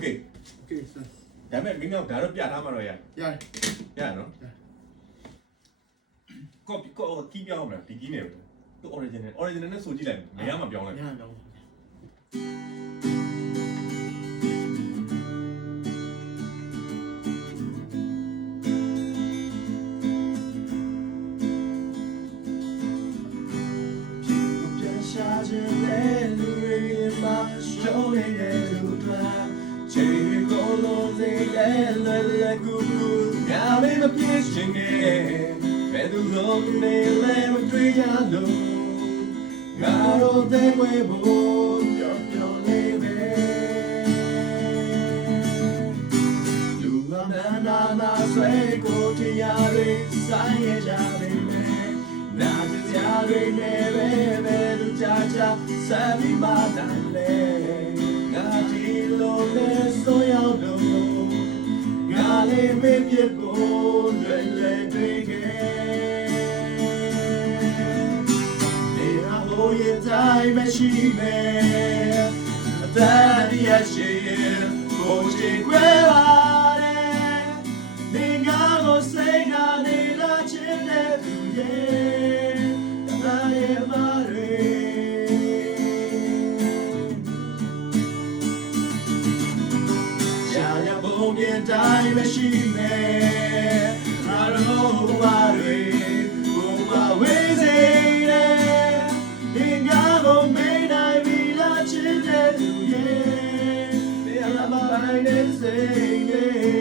okay ဒါပေမဲ့မင်းကဒါတော့ပြထားမှာတော့ရနော်ကိုကီးပြောင်းမလားဒီကီးနေသူ original နဲ့ဆိုကြည့်လိုက်မရမှပြောင်းလိုက်ရှာခြင်းနဲ့လူတွေမှာရှုံးနေတဲ့လူတွေချေကိုလုံးစေလဲလဲကူငါမေးမပြေချင်ခဲ့ဘယ်သူလုံးနေလဲမတွေ့ရလို့ငါတို့တဲ့ဝဲဖို့ပြောလေးပဲလူမနာဆွဲကိုတရားတွေဆိုင်ရကြလိမ့်မယ်နာကျင်စရာတွေနဲ့ပဲလူချာဆက်ပြီးမှနိုင်လေငါဒီလိုလဲဆိုရောက်လို့ငါလေးမပြစ်ဖို့လွယ်တွေ့ခဲ့နေရာဟိုရဲ့တိုင်းမရှိမယ်အသက်ရရှိရင်ကိုချေခွဲပါတယ်နေငါကိုစိတ်ကနေလာချင်တဲ့သူရဲ့ဒါရဲ့မာရီဘုံပြတိုင်းမရှိမယ်အရောဝါရီဘုံမဝေးစေတယ်ဒီငါကိုမေးနိုင်ပြီလားချစ်တဲ့သူရဲ့နေရာမပိုင်းနဲ့စိတ်နဲ့